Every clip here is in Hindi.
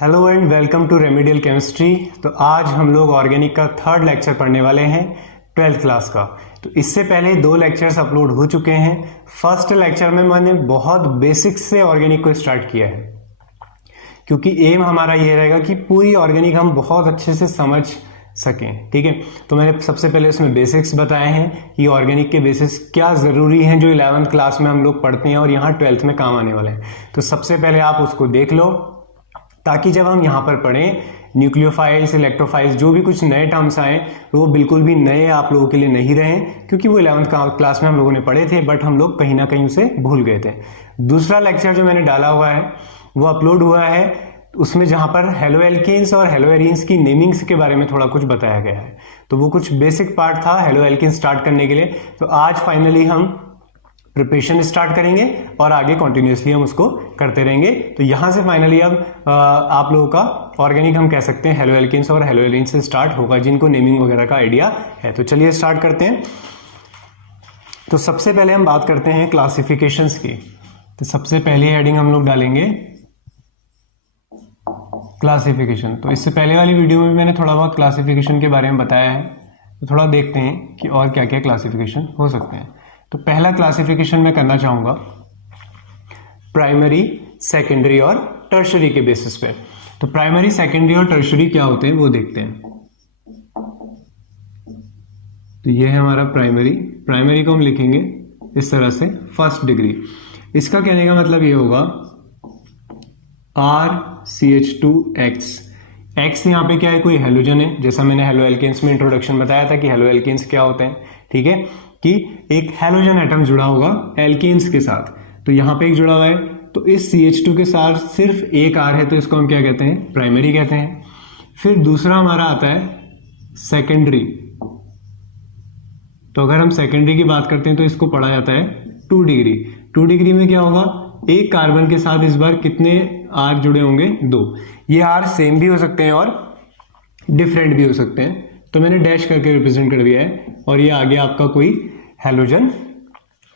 Hello and welcome to remedial chemistry. तो आज हम लोग ऑर्गेनिक का थर्ड लेक्चर पढ़ने वाले हैं 12th क्लास का। तो इससे पहले दो लेक्चर्स अपलोड हो चुके हैं। फर्स्ट लेक्चर में मैंने बहुत बेसिक्स से ऑर्गेनिक को स्टार्ट किया है, क्योंकि एम हमारा ये रहेगा कि पूरी ऑर्गेनिक हम बहुत अच्छे से समझ सकें। ठीक है, तो मैंने सबसे पहले उसमें बेसिक्स बताए हैं कि ऑर्गेनिक के बेसिक्स क्या ज़रूरी हैं, जो 11th क्लास में हम लोग पढ़ते हैं और यहाँ 12th में काम आने वाले हैं। तो सबसे पहले आप उसको देख लो, ताकि जब हम यहाँ पर पढ़ें न्यूक्लियोफाइल्स, इलेक्ट्रोफाइल्स, जो भी कुछ नए टर्म्स आए वो बिल्कुल भी नए आप लोगों के लिए नहीं रहें, क्योंकि वो 11th क्लास में हम लोगों ने पढ़े थे, बट हम लोग कहीं ना कहीं उसे भूल गए थे। दूसरा लेक्चर जो मैंने डाला हुआ है वो अपलोड हुआ है, उसमें जहाँ पर हेलो एल्केन्स और हेलो एरीन्स की नेमिंग्स के बारे में थोड़ा कुछ बताया गया है। तो वो कुछ बेसिक पार्ट था हेलो एल्केन्स स्टार्ट करने के लिए। तो आज फाइनली हम प्रिपरेशन स्टार्ट करेंगे और आगे कंटिन्यूअसली हम उसको करते रहेंगे। तो यहां से फाइनली अब आप लोगों का ऑर्गेनिक हम कह सकते हैं हेलो एल्केन्स और हेलो एरीन्स से स्टार्ट होगा, जिनको नेमिंग वगैरह का आइडिया है। तो चलिए स्टार्ट करते हैं। तो सबसे पहले हम बात करते हैं क्लासिफिकेशंस की। तो सबसे पहली हेडिंग हम लोग डालेंगे क्लासिफिकेशन। तो इससे पहले वाली वीडियो में मैंने थोड़ा बहुत क्लासिफिकेशन के बारे में बताया है, तो थोड़ा देखते हैं कि और क्या क्या क्लासिफिकेशन हो सकते हैं। तो पहला क्लासिफिकेशन मैं करना चाहूंगा प्राइमरी, सेकेंडरी और टर्शरी के बेसिस पे। तो प्राइमरी, सेकेंडरी और टर्शरी क्या होते हैं वो देखते हैं। तो ये है हमारा प्राइमरी। प्राइमरी को हम लिखेंगे इस तरह से, फर्स्ट डिग्री। इसका कहने का मतलब ये होगा RCH2X। X यहाँ पे क्या है, कोई हेलोजन है, जैसा मैंने हेलो एल्केन्स में इंट्रोडक्शन बताया था कि हेलो एल्केन्स क्या होते हैं। ठीक है, कि एक हेलोजन एटम जुड़ा होगा एल्केन्स के साथ। तो यहाँ पे एक जुड़ा हुआ है, तो इस CH2 के साथ सिर्फ एक R है, तो इसको हम क्या कहते हैं, प्राइमरी कहते हैं। फिर दूसरा हमारा आता है सेकेंडरी। तो अगर हम सेकेंडरी की बात करते हैं तो इसको पढ़ा जाता है 2 डिग्री। 2 डिग्री में क्या होगा, एक कार्बन के साथ इस बार कितने R जुड़े होंगे, 2। ये R सेम भी हो सकते हैं और डिफरेंट भी हो सकते हैं, तो मैंने डैश करके रिप्रेजेंट कर दिया है। और ये आगे आपका कोई halogen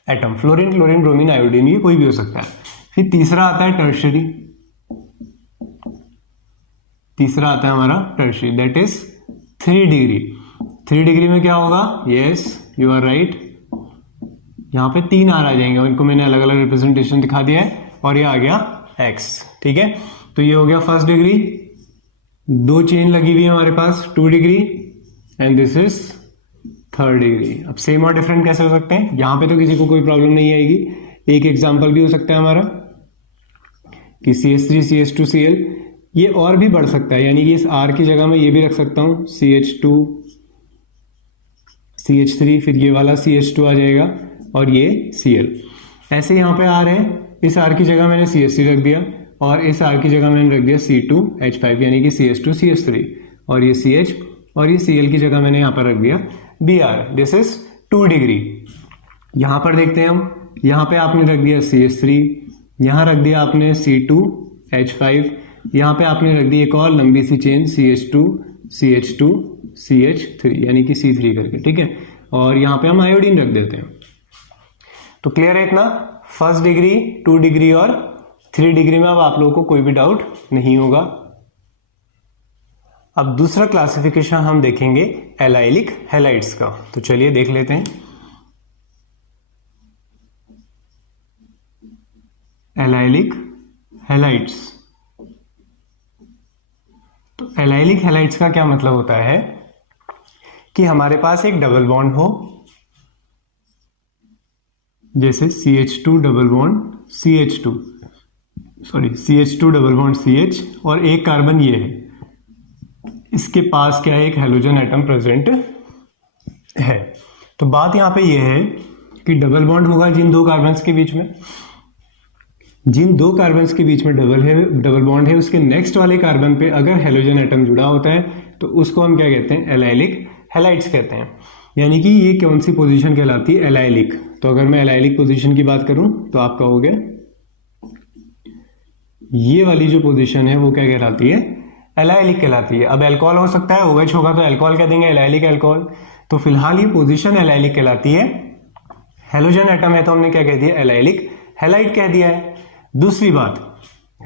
atom, fluorine, chlorine, bromine, iodine, ये कोई भी हो सकता है। फिर तीसरा आता है टर्शरी। तीसरा आता है हमारा tertiary, that is 3 degree. 3 degree में क्या होगा, यस यू आर राइट, यहाँ पे 3 R आ जाएंगे और इनको मैंने अलग अलग रिप्रेजेंटेशन दिखा दिया है, और ये आ गया X। ठीक है, तो ये हो गया फर्स्ट डिग्री। 2 चेन लगी हुई है हमारे पास, 2 degree, and this is 3rd degree. अब सेम और डिफरेंट कैसे हो सकते हैं, यहां पे तो किसी को कोई प्रॉब्लम नहीं आएगी। एक एग्जांपल भी हो सकता है हमारा कि CH3 CH2 Cl, ये और भी बढ़ सकता है, यानी कि इस R की जगह में ये भी रख सकता हूं CH2 CH3, फिर ये वाला CH2 आ जाएगा और ये Cl। ऐसे यहाँ पे R है, इस R की जगह मैंने CH3 रख दिया और इस R की जगह मैंने रख दिया C2H5, यानी कि CH2 CH3, और ये CH और ये Cl की जगह मैंने यहाँ पर रख दिया Br। This is 2 degree. यहाँ पर देखते हैं हम, यहाँ पे आपने रख दिया CH3, यहाँ रख दिया आपने C2H5, यहाँ पे आपने रख दी एक और लंबी सी चेन CH2 CH2 CH3, यानी कि C3 करके। ठीक है, और यहाँ पे हम आयोडीन रख देते हैं। तो क्लियर है इतना, फर्स्ट डिग्री, 2 डिग्री और 3 डिग्री में अब आप लोगों को कोई भी डाउट नहीं होगा। अब दूसरा क्लासिफिकेशन हम देखेंगे एलाइलिक हैलाइड्स का। तो चलिए देख लेते हैं। Allylic halides. तो एलाइलिक हैलाइड्स का क्या मतलब होता है कि हमारे पास एक डबल बॉन्ड हो, जैसे CH2 double bond CH2, sorry CH2 double bond CH, और एक कार्बन ये है, इसके पास क्या है, एक हेलोजन एटम प्रेजेंट है। तो बात यहां पे ये है कि डबल बॉन्ड होगा जिन 2 कार्बन्स के बीच में, जिन 2 कार्बन्स के बीच में डबल बॉन्ड है, उसके नेक्स्ट वाले कार्बन पे अगर हेलोजन एटम जुड़ा होता है तो उसको हम क्या कहते हैं, एलाइलिक हैलाइड्स कहते हैं। यानी कि ये कौन सी पोजीशन कहलाती है, एलाइलिक। तो अगर मैं एलाइलिक पोजीशन की बात करूं तो आपका हो गया ये वाली जो पोजीशन है वो क्या कहलाती है, एलाइलिक कहलाती है। अब अल्कोहल हो सकता है, OH होगा तो अल्कोहल कह देंगे, एलाइलिक अल्कोहल। तो फिलहाल ये पोजीशन एलाइलिक कहलाती है। हेलोजन एटम है तो हमने क्या कह दिया, एलाइलिक हैलाइड कह दिया है। दूसरी बात,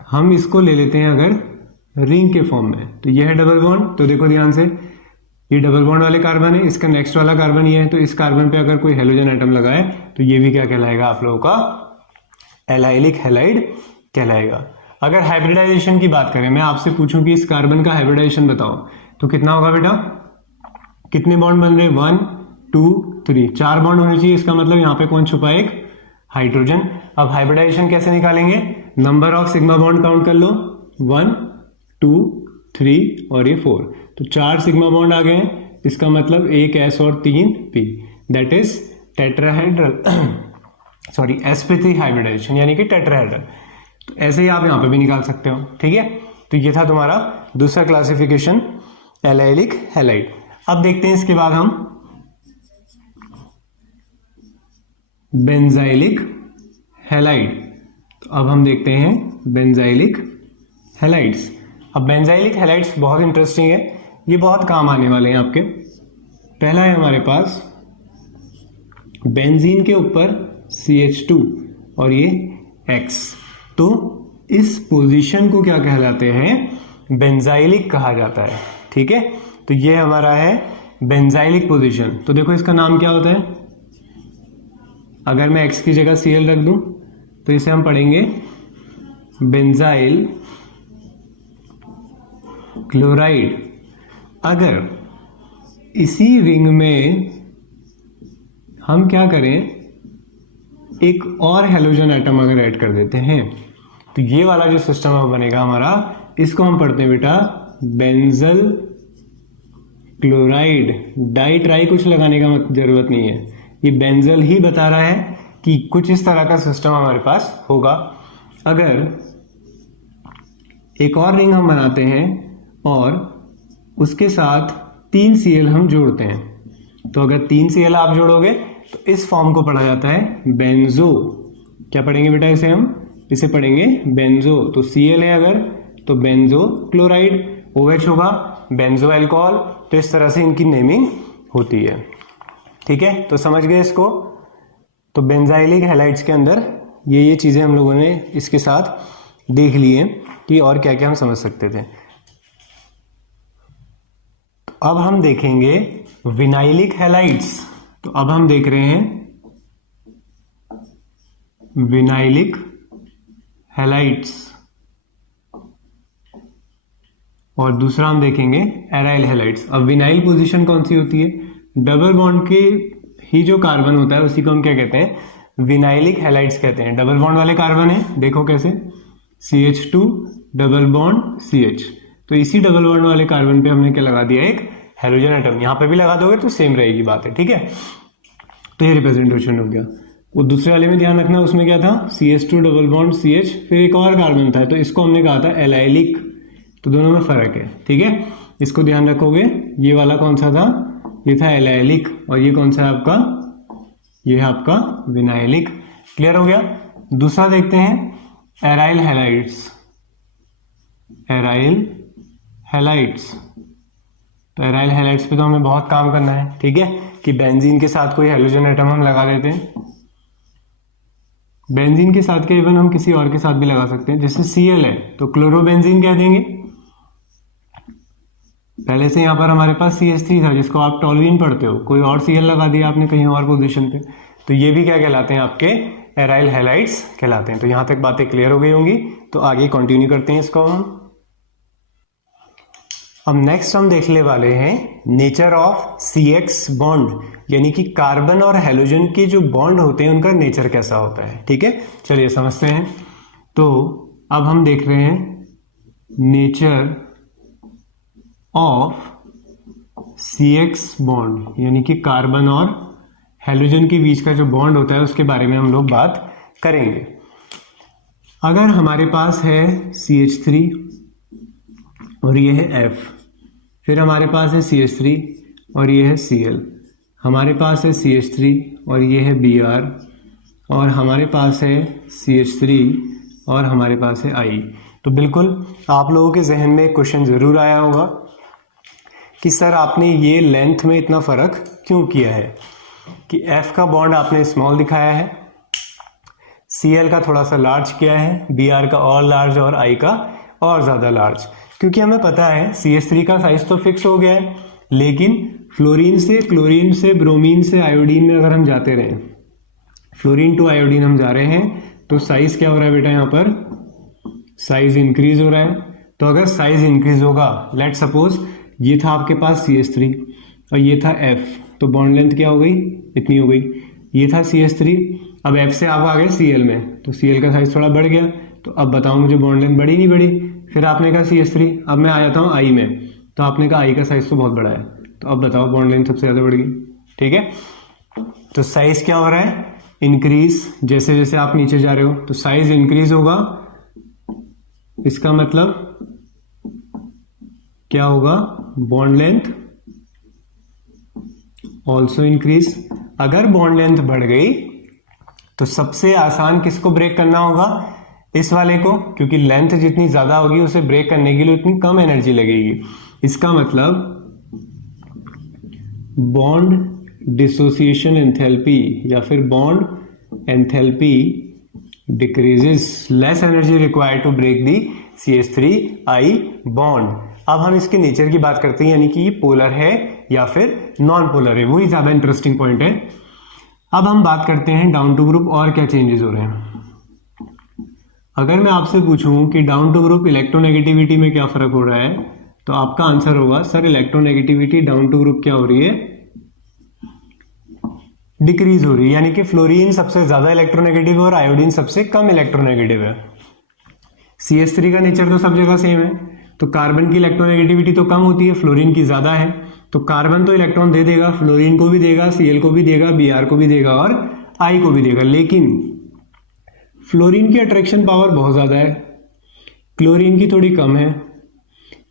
हम इसको ले लेते हैं अगर रिंग के फॉर्म में। तो ये है डबल बॉन्ड, तो देखो ध्यान से, ये डबल बॉन्ड वाले कार्बन है, इसका नेक्स्ट वाला कार्बन ये है, तो इस कार्बन पे अगर कोई हेलोजन एटम लगाए तो ये भी क्या कहलाएगा आप लोगों का, एलाइलिक हैलाइड कहलाएगा। अगर हाइब्रिडाइजेशन की बात करें, मैं आपसे पूछूं कि इस कार्बन का हाइब्रिडाइजेशन बताओ, तो कितना होगा बेटा, कितने बॉन्ड बन रहे, 1 2 3, 4 बॉन्ड होने चाहिए। इसका मतलब यहाँ पे कौन छुपा है, एक हाइड्रोजन। अब हाइब्रिडाइजेशन कैसे निकालेंगे, number of sigma bond count कर लो, 1 2 3 और ये 4, तो 4 सिग्मा बॉन्ड आ गए हैं। इसका मतलब एक S और 3 P, that is tetrahedral, sorry sp3 hybridization यानी कि टेट्राहेड्रल। तो ऐसे ही आप यहाँ पे भी निकाल सकते हो, ठीक है। तो ये था तुम्हारा दूसरा क्लासिफिकेशन, एलाइलिक हैलाइड। अब देखते हैं इसके बाद हम बेंजाइलिक हैलाइड। तो अब हम देखते हैं बेंजाइलिक हैलाइड्स। अब बेंजाइलिक हैलाइड्स बहुत इंटरेस्टिंग है, ये बहुत काम आने वाले हैं आपके। पहला है हमारे पास बेंजीन के ऊपर CH2 और ये X, तो इस पोजीशन को क्या कहलाते हैं, बेंजाइलिक कहा जाता है, ठीक है। तो ये हमारा है बेंजाइलिक पोजीशन। तो देखो इसका नाम क्या होता है, अगर मैं X की जगह Cl रख दूं तो इसे हम पढ़ेंगे बेंजाइल क्लोराइड। अगर इसी रिंग में हम क्या करें, एक और हेलोजन एटम अगर ऐड कर देते हैं, तो ये वाला जो सिस्टम बनेगा हमारा, इसको हम पढ़ते हैं बेटा बेंजल क्लोराइड। डाई ट्राई कुछ लगाने का जरूरत नहीं है, ये बेंजल ही बता रहा है कि कुछ इस तरह का सिस्टम हमारे पास होगा। अगर एक और रिंग हम बनाते हैं और उसके साथ 3 Cl हम जोड़ते हैं, तो अगर 3 Cl आप जोड़ोगे तो इस फॉर्म को पढ़ा जाता है बेंजो। क्या पढ़ेंगे बेटा इसे, हम इसे पढ़ेंगे बेंजो। तो Cl है अगर, तो बेंजो क्लोराइड, OH होगा बेंजो अल्कोहल। तो इस तरह से इनकी नेमिंग होती है, ठीक है। तो समझ गए इसको। तो बेंजाइलिक हैलाइड्स के अंदर ये चीजें हम लोगों ने इसके साथ देख ली हैं कि और क्या क्या हम समझ सकते थे। अब हम देखेंगे विनाइलिक हैलाइड्स। तो अब हम देख रहे हैं विनाइलिक हैलाइड्स, और दूसरा हम देखेंगे एराइल हैलाइड्स। अब विनाइल पोजीशन कौन सी होती है, डबल बॉन्ड के ही जो कार्बन होता है उसी को हम क्या कहते हैं, विनाइलिक हैलाइड्स कहते हैं। डबल बॉन्ड वाले कार्बन है, देखो कैसे, CH2 डबल बॉन्ड CH, तो इसी डबल बॉन्ड वाले कार्बन पे हमने क्या लगा दिया, एक हेलोजन एटम। यहां पे भी लगा दोगे तो सेम रहेगी बात है, ठीक है। तो ये रिप्रेजेंटेशन हो गया। वो दूसरे वाले में ध्यान रखना, उसमें क्या था, CH2 डबल बॉन्ड CH, फिर एक और कार्बन था, तो इसको हमने कहा था एलाइलिक। तो दोनों में फर्क है, ठीक है, इसको ध्यान रखोगे। ये वाला कौन सा था, ये था एलाइलिक, और ये कौन सा है आपका, ये है आपका विनाइलिक। क्लियर हो गया। दूसरा देखते हैं एराइल हैलाइड्स। एराइल हैलाइड्स, तो एराइल हैलाइड्स पे तो हमें बहुत काम करना है, ठीक है, कि बेंजीन के साथ कोई हेलोजन एटम हम लगा देते हैं। बेंजीन के साथ के इवन हम किसी और के साथ भी लगा सकते हैं, जैसे Cl है तो क्लोरोबेंजीन कह देंगे। पहले से यहां पर हमारे पास CH3 था जिसको आप टॉलुइन पढ़ते हो, कोई और Cl लगा दिया आपने कहीं और पोजीशन पे, तो ये भी क्या कहलाते हैं, आपके एराइल हैलाइड्स कहलाते हैं। तो यहां तक बातें क्लियर हो गई होंगी, तो आगे कंटिन्यू करते हैं इसको हम। अब नेक्स्ट हम देखने वाले हैं नेचर ऑफ CX बॉन्ड, यानी कि कार्बन और हेलोजन के जो बॉन्ड होते हैं उनका नेचर कैसा होता है, ठीक है। चलिए समझते हैं। तो अब हम देख रहे हैं नेचर ऑफ CX बॉन्ड, यानी कि कार्बन और हेलोजन के बीच का जो बॉन्ड होता है उसके बारे में हम लोग बात करेंगे। अगर हमारे पास है CH3 और ये है F, फिर हमारे पास है CH3 और ये है Cl, हमारे पास है CH3 और ये है Br, और हमारे पास है CH3 और हमारे पास है I। तो बिल्कुल आप लोगों के जहन में एक क्वेश्चन जरूर आया होगा कि सर आपने ये लेंथ में इतना फर्क क्यों किया है, कि F का बॉन्ड आपने स्मॉल दिखाया है, Cl का थोड़ा सा लार्ज किया है, Br का और लार्ज और I का और ज्यादा लार्ज। क्योंकि हमें पता है CH3 का साइज तो फिक्स हो गया है, लेकिन फ्लोरीन से, क्लोरीन से, ब्रोमीन से आयोडीन में अगर हम जाते रहे, फ्लोरीन टू आयोडीन हम जा रहे हैं, तो साइज क्या हो रहा है बेटा, यहाँ पर साइज इंक्रीज हो रहा है। तो अगर साइज इंक्रीज होगा, लेट सपोज ये था आपके पास CH3 और ये था F, तो बॉन्ड लेंथ क्या हो गई, इतनी हो गई। ये था CH3, अब F से आप आ गए Cl में, तो Cl का साइज थोड़ा बढ़ गया। तो अब बताओ मुझे बॉन्ड लेंथ बढ़ी नहीं बढ़ी। फिर आपने कहा CH3, अब मैं आ जाता हूँ I में, तो आपने कहा I का साइज तो बहुत बड़ा है, तो अब बताओ बॉन्ड लेंथ सबसे ज़्यादा बढ़ गई। ठीक है, तो साइज क्या हो रहा है, इंक्रीज। जैसे जैसे आप नीचे जा रहे हो तो साइज इंक्रीज होगा, इसका मतलब क्या होगा, बॉन्ड लेंथ ऑल्सो इंक्रीज। अगर बॉन्ड लेंथ बढ़ गई तो सबसे आसान किसको ब्रेक करना होगा, इस वाले को, क्योंकि लेंथ जितनी ज्यादा होगी उसे ब्रेक करने के लिए उतनी कम एनर्जी लगेगी। इसका मतलब बॉन्ड डिसोसिएशन एंथैल्पी या फिर bond enthalpy decreases, less energy required to break the CH3I bond. अब हम इसके नेचर की बात करते हैं, यानी कि ये पोलर है या फिर नॉन पोलर है, वही ज्यादा इंटरेस्टिंग पॉइंट है। अब हम बात करते हैं डाउन टू ग्रुप और क्या चेंजेस हो रहे हैं। अगर मैं आपसे पूछूं कि डाउन टू ग्रुप इलेक्ट्रोनेगेटिविटी में क्या फर्क हो रहा है, तो आपका आंसर होगा sir electronegativity down to group क्या हो रही है, डिक्रीज हो रही है। यानी कि फ्लोरीन सबसे ज्यादा इलेक्ट्रोनेगेटिव है और आयोडीन सबसे कम इलेक्ट्रोनेगेटिव है। CH3 का नेचर तो सब जगह सेम है, तो कार्बन की इलेक्ट्रोनेगेटिविटी तो कम होती है, फ्लोरीन की ज्यादा है, तो कार्बन तो इलेक्ट्रॉन दे देगा, फ्लोरीन को भी देगा, Cl को भी देगा, Br को भी देगा और I को भी देगा। लेकिन फ्लोरीन की अट्रैक्शन पावर बहुत ज्यादा है, क्लोरीन की थोड़ी कम है,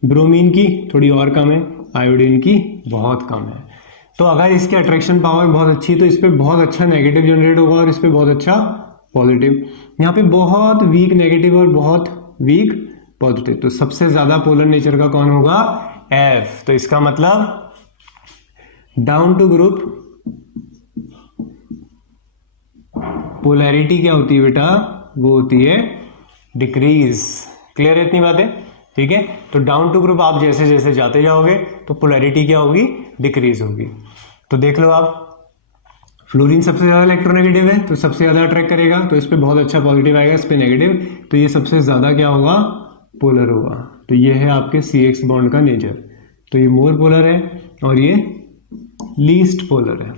ब्रोमीन की थोड़ी और कम है, आयोडीन की बहुत कम है। तो अगर इसकी अट्रैक्शन पावर बहुत अच्छी है तो इस पर बहुत अच्छा नेगेटिव जनरेट होगा और इस पर बहुत अच्छा पॉजिटिव। यहाँ पे बहुत वीक नेगेटिव और बहुत वीक पॉजिटिव, तो सबसे ज्यादा पोलर नेचर का कौन होगा, F। तो इसका मतलब डाउन टू ग्रुप पोलैरिटी क्या होती है बेटा, वो होती है डिक्रीज। क्लियर है इतनी बातें, ठीक है। तो डाउन टू ग्रुप आप जैसे जैसे जाते जाओगे तो पोलैरिटी क्या होगी, डिक्रीज होगी। तो देख लो आप, फ्लोरीन सबसे ज्यादा इलेक्ट्रोनेगेटिव है तो सबसे ज्यादा अट्रैक्ट करेगा, तो इस पे बहुत अच्छा पॉजिटिव आएगा, इस पे नेगेटिव, तो ये सबसे ज्यादा क्या होगा, पोलर होगा। तो ये है आपके CX बॉन्ड का नेचर। तो ये मोर पोलर है और ये लीस्ट पोलर है।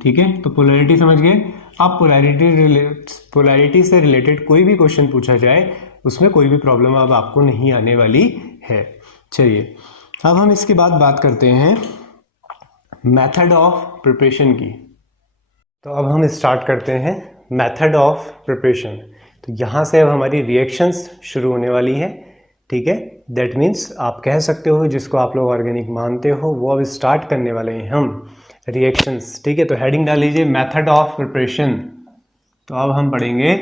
ठीक है, तो पोलैरिटी समझ गए। अब पोलैरिटी से रिलेटेड कोई भी क्वेश्चन पूछा जाए उसमें कोई भी प्रॉब्लम अब आपको नहीं आने वाली है। चलिए अब हम इसके बाद बात करते हैं मेथड ऑफ प्रिपरेशन की। तो अब हम स्टार्ट करते हैं मेथड ऑफ प्रिपरेशन। तो यहाँ से अब हमारी रिएक्शंस शुरू होने वाली है। ठीक है, दैट मीन्स आप कह सकते हो जिसको आप लोग ऑर्गेनिक मानते हो वो अब स्टार्ट करने वाले हैं हम रिएक्शंस। ठीक है, तो हेडिंग डाल लीजिए मेथड ऑफ प्रिपरेशन। तो अब हम पढ़ेंगे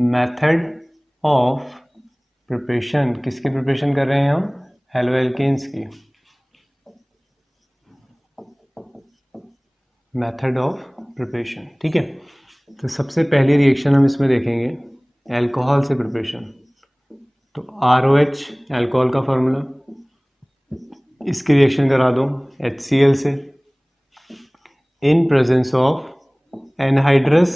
मेथड ऑफ प्रिपरेशन। किसकी प्रिपरेशन कर रहे हैं हम, हेलोएल्केन्स की। मेथड ऑफ प्रिपरेशन, ठीक है। तो सबसे पहली रिएक्शन हम इसमें देखेंगे अल्कोहल से प्रिपरेशन। तो ROH अल्कोहल का फॉर्मूला, इसकी रिएक्शन करा दो HCl से in presence of anhydrous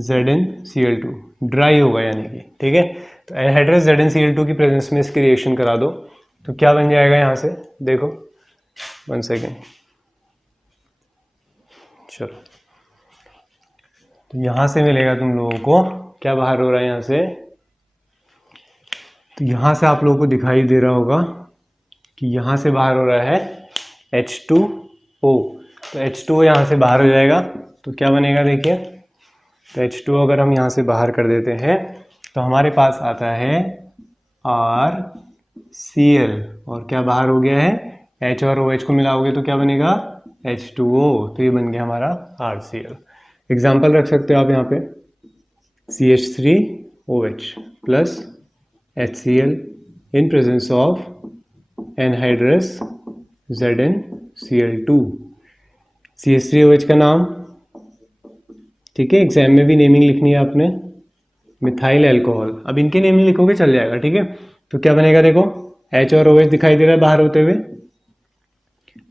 ZnCl2, dry होगा यानी कि, ठीक है। तो एनहाइड्रस ZnCl2 की प्रेजेंस में इसकी रिएक्शन करा दो, तो क्या बन जाएगा यहाँ से, देखो 1 सेकेंड, चलो। तो यहां से मिलेगा तुम लोगों को क्या बाहर हो रहा है यहाँ से, तो यहां से आप लोगों को दिखाई दे रहा होगा कि यहां से बाहर हो रहा है H2O। तो H2O यहाँ से बाहर हो जाएगा, तो क्या बनेगा देखिए। तो H2O अगर हम यहाँ से बाहर कर देते हैं तो हमारे पास आता है RCl, और क्या बाहर हो गया है, H और OH को मिलाओगे तो क्या बनेगा H2O, तो ये बन गया हमारा RCl। एग्जाम्पल रख सकते हो आप यहाँ पे CH3OH plus HCl in presence of anhydrous ZnCl2। CH3OH का नाम, ठीक है, एग्जाम में भी नेमिंग लिखनी है आपने, मिथाइल अल्कोहल। अब इनके नेम लिखोगे चल जाएगा, ठीक है। तो क्या बनेगा, देखो H और OH दिखाई दे रहा है बाहर होते हुए,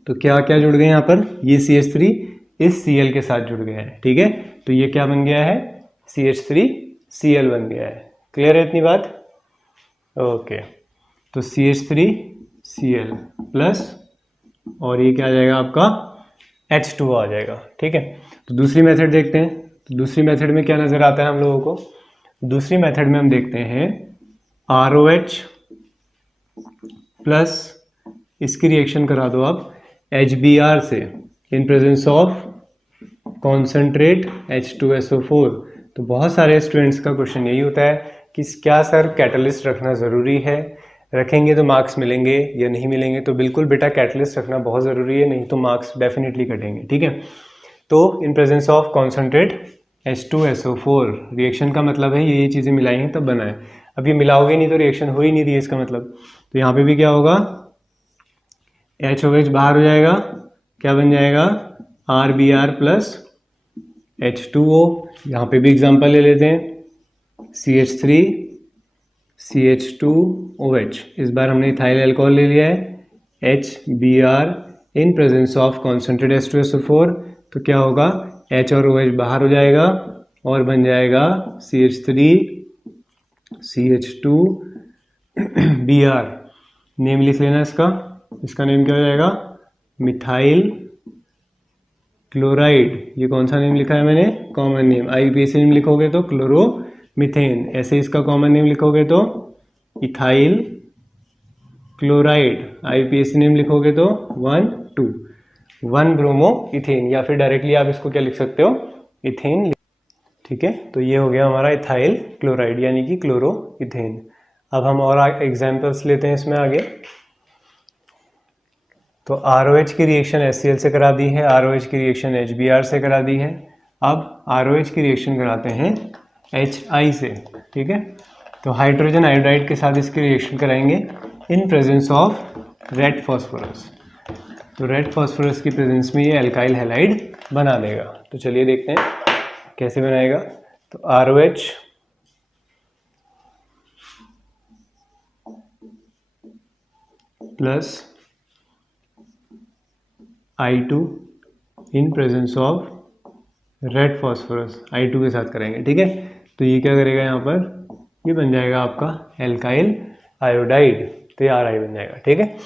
तो क्या क्या जुड़ गए यहाँ पर, ये CH3 इस Cl के साथ जुड़ गया है, ठीक है। तो ये क्या बन गया है, CH3Cl बन गया है। क्लियर है इतनी बात? ओके, तो CH3Cl प्लस, और ये क्या आ जाएगा आपका H2O आ जाएगा, ठीक है। तो दूसरी मेथड देखते हैं। तो दूसरी मेथड में क्या नजर आता है हम लोगों को, दूसरी मेथड में हम देखते हैं ROH प्लस, इसकी रिएक्शन करा दो आप HBr से in presence of concentrate H2SO4। तो बहुत सारे स्टूडेंट्स का क्वेश्चन यही होता है कि क्या सर कैटलिस्ट रखना ज़रूरी है, रखेंगे तो मार्क्स मिलेंगे या नहीं मिलेंगे। तो बिल्कुल बेटा कैटलिस्ट रखना बहुत ज़रूरी है, नहीं तो मार्क्स डेफिनेटली कटेंगे, ठीक है। तो in presence of concentrate H2SO4, reaction का मतलब है ये चीज़ें मिलाई हैं तब बना है। अब ये मिलाओगे नहीं तो रिएक्शन हो ही नहीं रही है, इसका मतलब। तो यहाँ पे भी क्या होगा, HOH बाहर हो जाएगा, क्या बन जाएगा RBr प्लस H2O। यहाँ पे भी एग्जांपल ले लेते हैं, CH3 CH2OH, इस बार हमने इथाइल अल्कोहल ले लिया है, HBr in presence of concentrate H2SO4। तो क्या होगा, H और OH बाहर हो जाएगा और बन जाएगा CH3 CH2Br। नेम लिख लेना इसका, इसका नेम क्या हो जाएगा, मिथाइल क्लोराइड। ये कौन सा नेम लिखा है मैंने, कॉमन नेम। IUPAC नेम लिखोगे तो क्लोरोमीथेन, ऐसे इसका कॉमन नेम लिखोगे तो इथाइल क्लोराइड। IUPAC नेम लिखोगे तो 1 ब्रोमो इथेन, या फिर डायरेक्टली आप इसको क्या लिख सकते हो, इथेन, ठीक है। तो ये हो गया हमारा इथाइल क्लोराइड यानी कि क्लोरो इथेन। अब हम और एग्जाम्पल्स लेते हैं इसमें आगे। तो ROH की रिएक्शन HCl से करा दी है, ROH की रिएक्शन HBr से करा दी है। अब ROH की रिएक्शन कराते हैं HI से, ठीक है। तो हाइड्रोजन आयोडाइड के साथ इसकी रिएक्शन कराएंगे in presence of red phosphorus. तो रेड फॉस्फोरस की प्रेजेंस में ये एल्काइल हैलाइड बना देगा। तो चलिए देखते हैं कैसे बनाएगा। तो ROH plus I2 in presence of red phosphorus, I2 के साथ करेंगे, ठीक है। तो ये क्या करेगा यहाँ पर, ये बन जाएगा आपका एल्काइल आयोडाइड, तो ये RI बन जाएगा, ठीक है।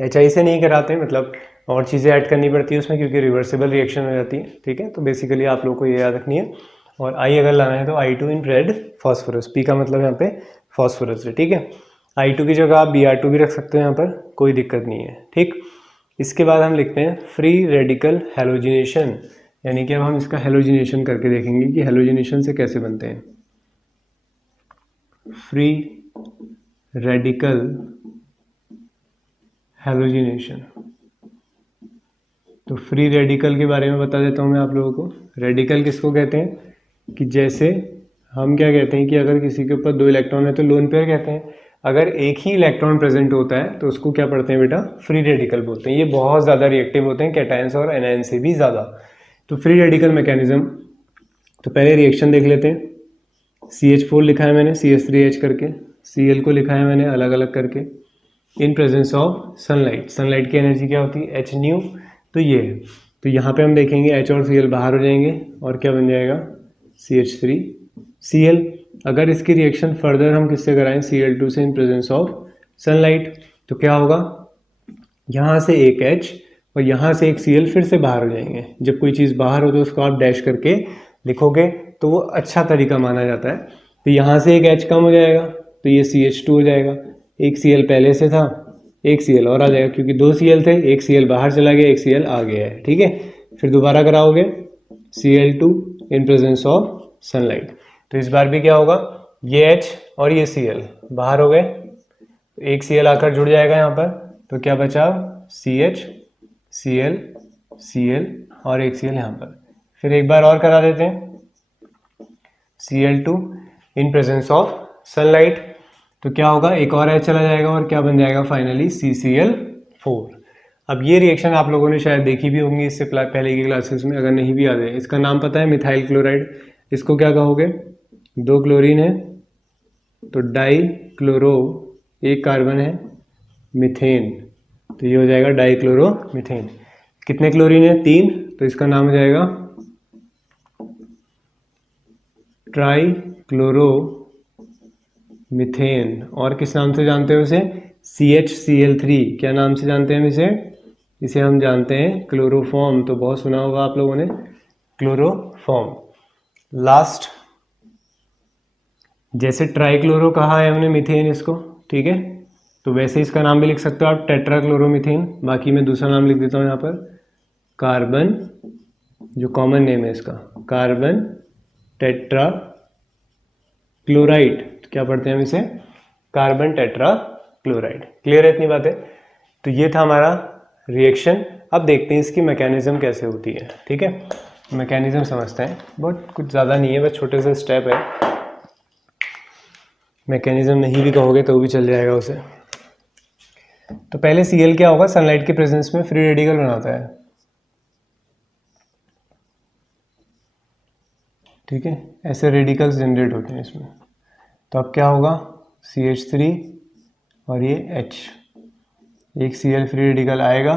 HI से नहीं कराते, मतलब और चीज़ें ऐड करनी पड़ती है उसमें क्योंकि रिवर्सिबल रिएक्शन हो जाती है, ठीक है। तो बेसिकली आप लोग को ये याद रखनी है। और I अगर लाना है तो I2 in red phosphorus, P का मतलब यहाँ पे फॉस्फोरस है, ठीक है। I2 की जगह आप Br2 भी रख सकते हो यहाँ पर, कोई दिक्कत नहीं है, ठीक। इसके बाद हम लिखते हैं फ्री रेडिकल हैलोजिनेशन, यानी कि अब हम इसका हैलोजिनेशन करके देखेंगे कि हैलोजिनेशन से कैसे बनते हैं। फ्री रेडिकल हैलोजिनेशन, तो फ्री रेडिकल के बारे में बता देता हूँ मैं आप लोगों को। रेडिकल किसको कहते हैं, कि जैसे हम क्या कहते हैं कि अगर किसी के ऊपर 2 इलेक्ट्रॉन है तो लोन पेयर कहते हैं। अगर एक ही इलेक्ट्रॉन प्रेजेंट होता है तो उसको क्या पढ़ते हैं बेटा, फ्री रेडिकल बोलते हैं। ये बहुत ज़्यादा रिएक्टिव होते हैं कैटायंस और एनायन से भी ज़्यादा। तो फ्री रेडिकल मैकेनिज्म, तो पहले रिएक्शन देख लेते हैं। CH4 लिखा है मैंने CH3H करके, Cl को लिखा है मैंने अलग अलग करके, in presence of sunlight. Sunlight की एनर्जी क्या होती है, H न्यू। तो ये है, तो यहाँ पे हम देखेंगे H और Cl बाहर हो जाएंगे और क्या बन जाएगा CH3Cl। अगर इसकी रिएक्शन फर्दर हम किससे कराएं, Cl2 से इन प्रेजेंस ऑफ सनलाइट, तो क्या होगा, यहाँ से एक H और यहाँ से एक Cl फिर से बाहर हो जाएंगे। जब कोई चीज़ बाहर हो तो उसको आप डैश करके लिखोगे तो वो अच्छा तरीका माना जाता है। तो यहाँ से एक H कम हो जाएगा तो ये CH2 हो जाएगा, एक Cl पहले से था, एक Cl और आ जाएगा क्योंकि 2 Cl थे, एक Cl बाहर चला गया, एक Cl आ गया है, ठीक है। फिर दोबारा कराओगे Cl2 in presence of sunlight, तो इस बार भी क्या होगा, ये H और ये Cl बाहर हो गए, तो एक Cl आकर जुड़ जाएगा यहाँ पर, तो क्या बचा CH Cl Cl और एक Cl यहाँ पर। फिर एक बार और करा देते हैं Cl2 in presence of sunlight, तो क्या होगा, एक और H चला जाएगा और क्या बन जाएगा फाइनली CCl4। अब ये रिएक्शन आप लोगों ने शायद देखी भी होंगी इससे पहले की क्लासेस में, अगर नहीं भी याद है। इसका नाम पता है मिथाइल क्लोराइड, इसको क्या कहोगे 2 क्लोरीन है तो डाई क्लोरो, एक कार्बन है मीथेन, तो ये हो जाएगा डाई क्लोरो मीथेन। कितने क्लोरीन है? 3, तो इसका नाम हो जाएगा ट्राई क्लोरो मीथेन। और किस नाम से जानते हो इसे? CHCl3। क्या नाम से जानते हैं हम इसे? इसे हम जानते हैं क्लोरोफॉर्म। तो बहुत सुना होगा आप लोगों ने क्लोरोफॉर्म। लास्ट, जैसे ट्राइक्लोरो कहा है हमने मीथेन इसको, ठीक है, तो वैसे इसका नाम भी लिख सकते हो आप टेट्राक्लोरोमीथेन। बाकी मैं दूसरा नाम लिख देता हूँ यहाँ पर, कार्बन, जो कॉमन नेम है इसका, कार्बन टेट्रा क्लोराइड। तो क्या पढ़ते हैं हम इसे? Carbon tetra chloride. क्लियर है इतनी बातें? तो ये था हमारा रिएक्शन। अब देखते हैं इसकी मैकेनिज्म कैसे होती है। ठीक है, मैकेनिज्म समझते हैं। बहुत कुछ ज़्यादा नहीं है, बस छोटे से स्टेप है। मैकेनिज्म नहीं भी कहोगे तो भी चल जाएगा उसे। तो पहले Cl क्या होगा? सनलाइट के प्रेजेंस में फ्री रेडिकल बनाता है, ठीक है, ऐसे रेडिकल्स जनरेट होते हैं इसमें। तो अब क्या होगा? CH3 और ये H, एक Cl फ्री रेडिकल आएगा,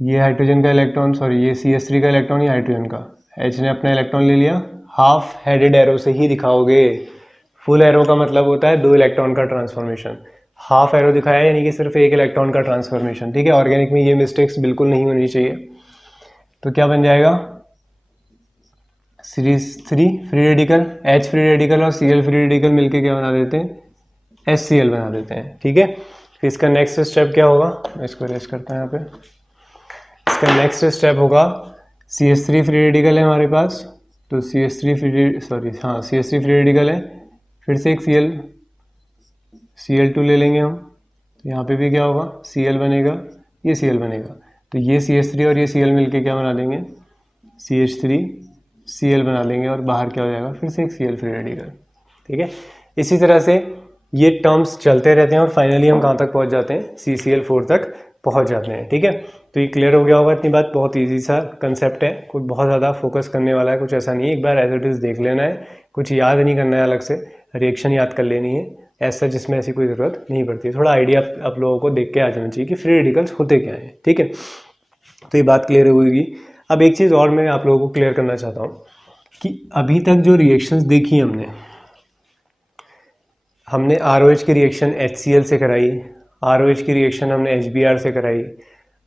ये हाइड्रोजन का इलेक्ट्रॉन, सॉरी ये CH3 का इलेक्ट्रॉन, ये हाइड्रोजन का, H ने अपना इलेक्ट्रॉन ले लिया। हाफ हेडेड एरो से ही दिखाओगे, फुल एरो का मतलब होता है 2 इलेक्ट्रॉन का ट्रांसफॉर्मेशन। हाफ एरो दिखाया यानी कि सिर्फ 1 इलेक्ट्रॉन का ट्रांसफॉर्मेशन। ठीक है, ऑर्गेनिक में ये मिस्टेक्स बिल्कुल नहीं होनी चाहिए। तो क्या बन जाएगा? CH3 free radical, H free radical और Cl फ्री रेडिकल मिलके क्या बना देते हैं? HCl बना देते हैं। ठीक है, फिर इसका नेक्स्ट स्टेप क्या होगा? मैं इसको रेस करता हूँ यहाँ पे। इसका नेक्स्ट स्टेप होगा, CH3 फ्री रेडिकल है हमारे पास, तो CH3 फ्री रेडिकल है, फिर से एक Cl2 ले लेंगे हम। तो यहाँ पे भी क्या होगा? Cl बनेगा, ये Cl बनेगा, तो ये CH3 और ये Cl मिलके क्या बना देंगे? CH3Cl बना लेंगे, और बाहर क्या हो जाएगा? फिर से एक Cl फ्री रेडिकल। ठीक है, इसी तरह से ये टर्म्स चलते रहते हैं और फाइनली हम कहाँ तक पहुँच जाते हैं? CCl4 तक पहुँच जाते हैं। ठीक है, तो ये क्लियर हो गया होगा इतनी बात। बहुत ईजी सा कंसेप्ट है, कुछ बहुत ज़्यादा फोकस करने वाला है कुछ ऐसा नहीं है। एक बार एज इट इज़ देख लेना है, कुछ याद नहीं करना है अलग से, रिएक्शन याद कर लेनी है ऐसा, जिसमें ऐसी कोई ज़रूरत नहीं पड़ती। थोड़ा आइडिया आप लोगों को देख के आ जाना चाहिए कि फ्री रेडिकल्स होते क्या हैं। ठीक है, तो ये बात क्लियर होगी। अब एक चीज़ और मैं आप लोगों को क्लियर करना चाहता हूँ कि अभी तक जो रिएक्शंस देखी हमने ROH की रिएक्शन HCl से कराई, ROH की रिएक्शन हमने HBr से कराई,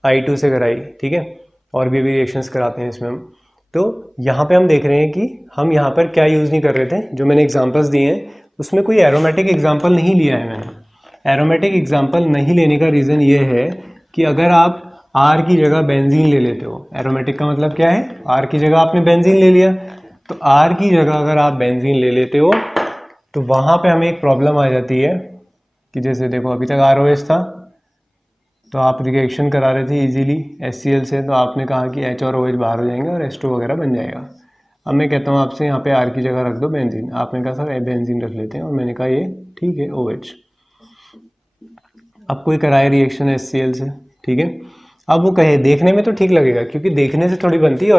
I2 से कराई, ठीक है, और भी रिएक्शंस कराते हैं इसमें हम। तो यहाँ पे हम देख रहे हैं कि हम यहाँ पर क्या यूज़ नहीं कर रहे थे। जो मैंने एग्जांपल्स दिए हैं उसमें कोई एरोमेटिक एग्जांपल नहीं लिया है मैंने। एरोमेटिक एग्जांपल नहीं लेने का रीज़न ये है कि अगर आप R की जगह बेंजीन ले लेते हो, एरोमेटिक का मतलब क्या है? R की जगह आपने बेंजीन ले लिया, तो R की जगह अगर आप बेंजीन ले लेते हो तो वहाँ पे हमें एक प्रॉब्लम आ जाती है कि जैसे देखो अभी तक ROH था, तो आप रिएक्शन करा रहे थे इजीली HCl से, तो आपने कहा कि H और OH बाहर हो जाएंगे और H2 वगैरह बन जाएगा। अब मैं कहता हूँ आपसे यहाँ पे R की जगह रख दो बेंजीन, आपने कहा सर बेंजीन रख लेते हैं, और मैंने कहा ये ठीक है OH। अब कोई कराए रिएक्शन HCl से, ठीक है, अब वो कहे देखने में तो ठीक लगेगा, क्योंकि देखने से थोड़ी बनती है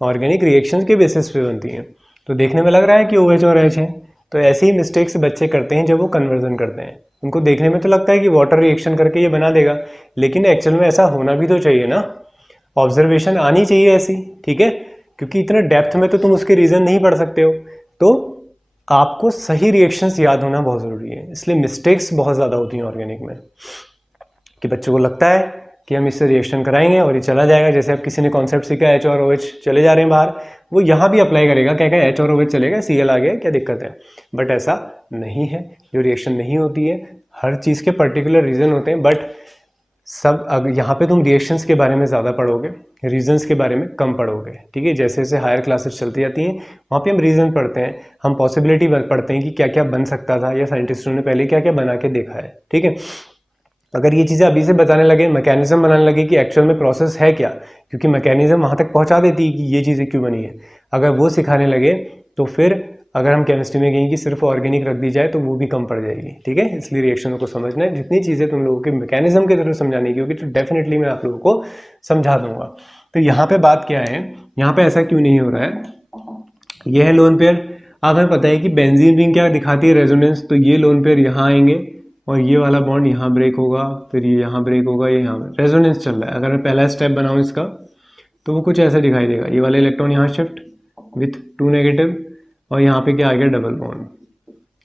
ऑर्गेनिक रिएक्शन के बेसिस पे बनती है, तो देखने में लग रहा है कि OH और H है। तो ऐसे ही मिस्टेक्स बच्चे करते हैं जब वो कन्वर्जन करते हैं। उनको देखने में तो लगता है कि वाटर रिएक्शन करके ये बना देगा, लेकिन एक्चुअल में ऐसा होना भी तो चाहिए ना, ऑब्जर्वेशन आनी चाहिए ऐसी, ठीक है, क्योंकि इतना डेप्थ में तो तुम उसके रीज़न नहीं पढ़ सकते हो। तो आपको सही रिएक्शंस याद होना बहुत ज़रूरी है, इसलिए मिस्टेक्स बहुत ज़्यादा होती हैं ऑर्गेनिक में, कि बच्चों को लगता है कि हम इससे रिएक्शन कराएंगे और ये चला जाएगा। जैसे अब किसी ने कॉन्सेप्ट सीखा H और OH चले जा रहे हैं बाहर, वो यहाँ भी अप्लाई करेगा, क्या H और OH चलेगा, Cl आ गया, क्या दिक्कत है? बट ऐसा नहीं है, जो रिएक्शन नहीं होती है हर चीज़ के पर्टिकुलर रीज़न होते हैं। बट सब अगर यहाँ पे तुम रिएक्शंस के बारे में ज़्यादा पढ़ोगे, रीजंस के बारे में कम पढ़ोगे, ठीक है। जैसे जैसे हायर क्लासेस चलती जाती हैं वहाँ पे हम रीज़न पढ़ते हैं, हम पॉसिबिलिटी पढ़ते हैं कि क्या क्या बन सकता था, या साइंटिस्टों ने पहले क्या क्या बना के देखा है, ठीक है। अगर ये चीज़ें अभी से बताने लगे, मैकेनिज्म बनाने लगे कि एक्चुअल में प्रोसेस है क्या, क्योंकि मैकेनिज्म वहाँ तक पहुँचा देती है कि ये चीज़ें क्यों बनी है, अगर वो सिखाने लगे तो फिर अगर हम केमिस्ट्री में कहें कि सिर्फ ऑर्गेनिक रख दी जाए तो वो भी कम पड़ जाएगी, ठीक है। इसलिए रिएक्शनों को समझना है, जितनी चीज़ें तुम लोगों के मैकेनिज्म के थ्रू समझाने की होगी तो डेफिनेटली मैं आप लोगों को समझा दूंगा। तो यहाँ पे बात क्या है, यहाँ पे ऐसा क्यों नहीं हो रहा है, ये है लोन पेयर। अब हमें पता है कि बेंजीन रिंग क्या दिखाती है, रेजोनेंस। तो ये लोन पेयर यहाँ आएंगे और ये वाला बॉन्ड यहाँ ब्रेक होगा, फिर ये यहाँ ब्रेक होगा, ये यहाँ रेजोनेंस चल रहा है। अगर मैं पहला स्टेप बनाऊँ इसका तो वो कुछ ऐसा दिखाई देगा, ये वाला इलेक्ट्रॉन यहाँ शिफ्ट विथ 2 नेगेटिव और यहाँ पे क्या आ गया, double bond.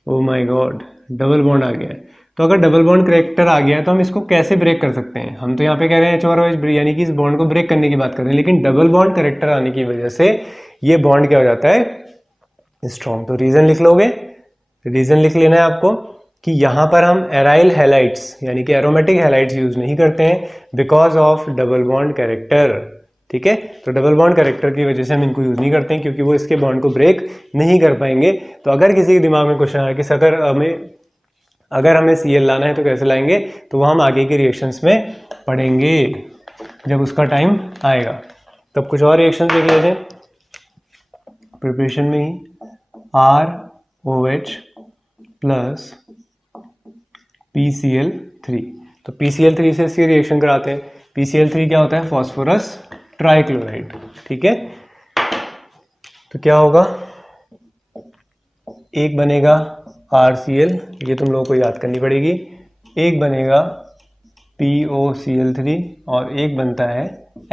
Oh my god, double bond आ गया है। तो अगर डबल बॉन्ड करेक्टर आ गया है तो हम इसको कैसे ब्रेक कर सकते हैं? हम तो यहाँ पे कह रहे हैं H और OH यानी कि इस बॉन्ड को ब्रेक करने की बात कर रहे हैं, लेकिन डबल बॉन्ड करेक्टर आने की वजह से ये बॉन्ड क्या हो जाता है, स्ट्रॉन्ग। तो रीजन लिख लोगे, रीजन लिख लेना है आपको कि यहाँ पर हम एराइल हैलाइड्स यानी कि एरोमेटिक हैलाइड्स यूज नहीं करते हैं because of double bond character. ठीक है, तो डबल बॉन्ड कैरेक्टर की वजह से हम इनको यूज नहीं करते हैं क्योंकि वो इसके बॉन्ड को ब्रेक नहीं कर पाएंगे। तो अगर किसी के दिमाग में क्वेश्चन आया कि अगर हमें Cl लाना है तो कैसे लाएंगे, तो वो हम आगे के रिएक्शंस में पढ़ेंगे जब उसका टाइम आएगा। तब कुछ और रिएक्शन देख लेते हैं प्रिपरेशन में ही। ROH प्लस PCl3, तो PCl3 से इसकी रिएक्शन कराते हैं। PCl3 क्या होता है, फॉस्फोरस ट्राइक्लोराइड। ठीक है, तो क्या होगा, एक बनेगा RCl, ये तुम लोगों को याद करनी पड़ेगी, एक बनेगा POCl3 और एक बनता है